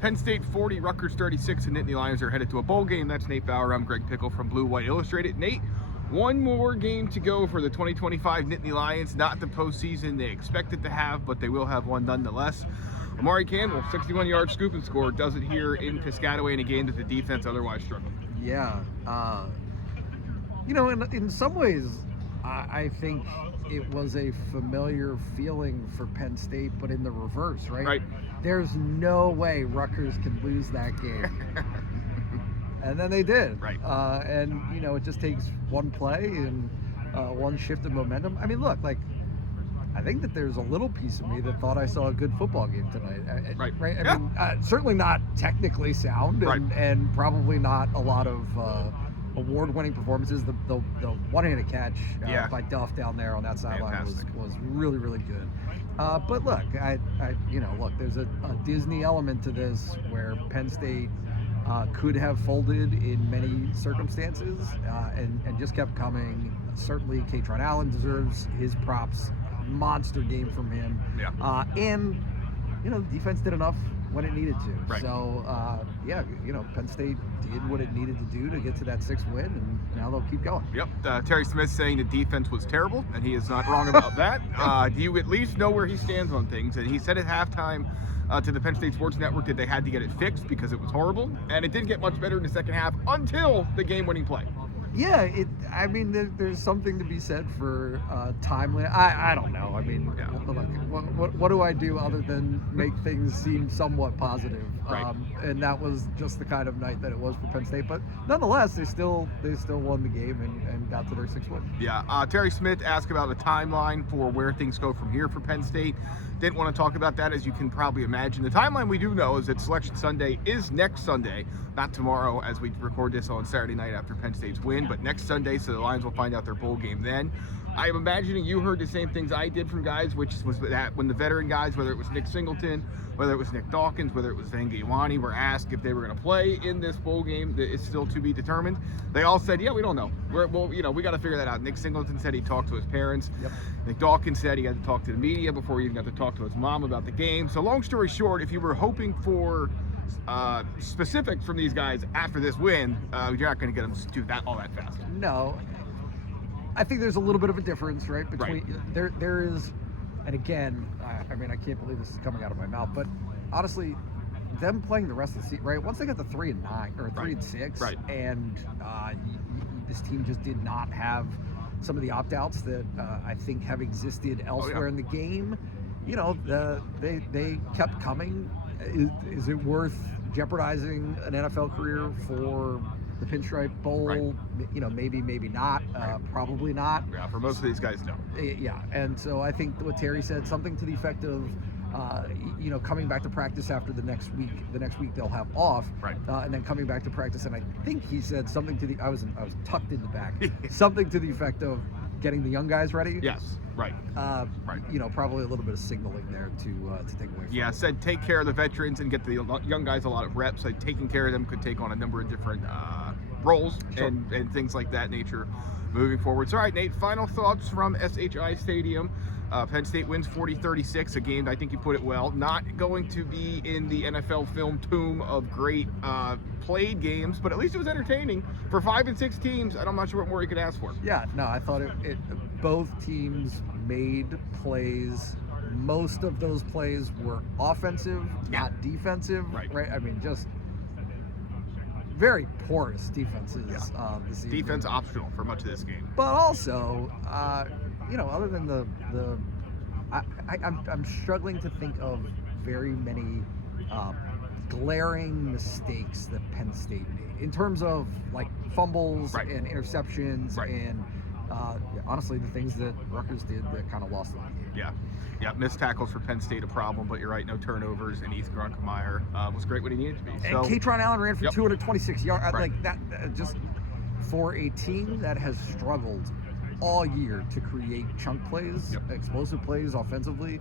Penn State 40, Rutgers 36, and Nittany Lions are headed to a bowl game. That's Nate Bauer. I'm Greg Pickle from Blue White Illustrated. Nate, one more game to go for the 2025 Nittany Lions. Not the postseason they expected to have, but they will have one nonetheless. Amari Campbell, 61-yard scoop and score, does it here in Piscataway in a game that the defense otherwise struggled. Yeah. In some ways, I think it was a familiar feeling for Penn State, but in the reverse, right? Right. There's no way Rutgers can lose that game. And then they did. Right. It just takes one play and one shift of momentum. I mean, look, I think that there's a little piece of me that thought I saw a good football game tonight. Right. I mean, certainly not technically sound, and probably not a lot of award-winning performances. The one-handed catch by Duff down there on that sideline was really, really good. But look, there's a Disney element to this where Penn State could have folded in many circumstances and just kept coming. Certainly, Katron Allen deserves his props. Monster game from him. Yeah. The defense did enough when it needed to. Right. So, Penn State did what it needed to do to get to that 6th win, and now they'll keep going. Yep. Terry Smith saying the defense was terrible, and he is not wrong about that. Do you at least know where he stands on things? And he said at halftime to the Penn State Sports Network that they had to get it fixed because it was horrible, and it didn't get much better in the second half until the game-winning play. Yeah, there's something to be said for timely. I don't know. I mean, what do I do other than make things seem somewhat positive? Right. And that was just the kind of night that it was for Penn State. But nonetheless, they still won the game and got to their 6th win. Yeah. Terry Smith asked about a timeline for where things go from here for Penn State. Didn't want to talk about that, as you can probably imagine. The timeline we do know is that Selection Sunday is next Sunday, not tomorrow as we record this on Saturday night after Penn State's win, but next Sunday, so the Lions will find out their bowl game then. I am imagining you heard the same things I did from guys, which was that when the veteran guys, whether it was Nick Singleton, whether it was Nick Dawkins, whether it was Vanga Ioane, were asked if they were going to play in this bowl game that is still to be determined. They all said, yeah, we don't know. We got to figure that out. Nick Singleton said he talked to his parents. Yep. Nick Dawkins said he had to talk to the media before he even got to talk to his mom about the game. So long story short, if you were hoping for specifics from these guys after this win, you're not going to get them to do all that fast. No. I think there's a little bit of a difference, right? Between there is, and again, I can't believe this is coming out of my mouth, but honestly, them playing the rest of the season, right? Once they got to 3-9 or 3-6, and this team just did not have some of the opt-outs that I think have existed elsewhere in the game. They kept coming. Is it worth jeopardizing an NFL career for the Pinstripe Bowl? Right. Maybe not. Probably not. Yeah, for most of these guys, no. Yeah, and so I think what Terry said, something to the effect of, coming back to practice after the next week. The next week they'll have off, and then coming back to practice. And I think he said something to the. I was tucked in the back. Something to the effect of getting the young guys ready. Yes. Right. Probably a little bit of signaling there to take away from. Yeah, said take care of the veterans and get the young guys a lot of reps. Like taking care of them could take on a number of different roles and things like that nature moving forward. So, all right, Nate, final thoughts from SHI Stadium. Penn State wins 40-36, a game, I think you put it well, not going to be in the NFL film tomb of great played games, but at least it was entertaining. For 5 and 6 teams, I'm not sure what more you could ask for. Yeah, no, I thought both teams made plays. Most of those plays were offensive, not defensive, right? I mean, just very porous defenses this evening. Defense optional for much of this game. But also, other than I'm struggling to think of very many glaring mistakes that Penn State made in terms of fumbles and interceptions and honestly the things that Rutgers did that kind of lost the game. Yeah, missed tackles for Penn State a problem, but you're right, no turnovers, and Ethan Grunkemeyer was great when he needed to be. And Katron Allen ran for 226 yards. Right. That just for a team that has struggled all year to create chunk plays, explosive plays offensively,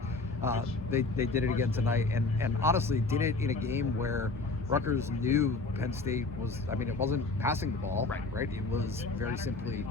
they did it again tonight, and honestly did it in a game where Rutgers knew Penn State was, it wasn't passing the ball, right? It was very simply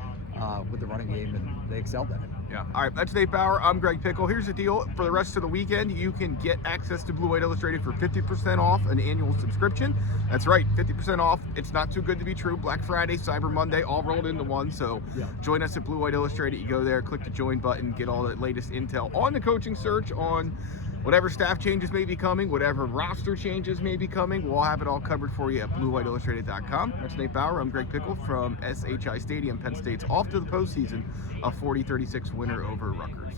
with the running game, and they excelled at it. Yeah. All right. That's Nate Bauer. I'm Greg Pickle. Here's the deal. For the rest of the weekend, you can get access to Blue White Illustrated for 50% off an annual subscription. That's right, 50% off. It's not too good to be true. Black Friday, Cyber Monday, all rolled into one. So join us at Blue White Illustrated. You go there, click the join button, get all the latest intel on the coaching search, on whatever staff changes may be coming, whatever roster changes may be coming. We'll have it all covered for you at BlueWhiteIllustrated.com. That's Nate Bauer. I'm Greg Pickle from SHI Stadium. Penn State's off to the postseason, a 40-36 winner over Rutgers.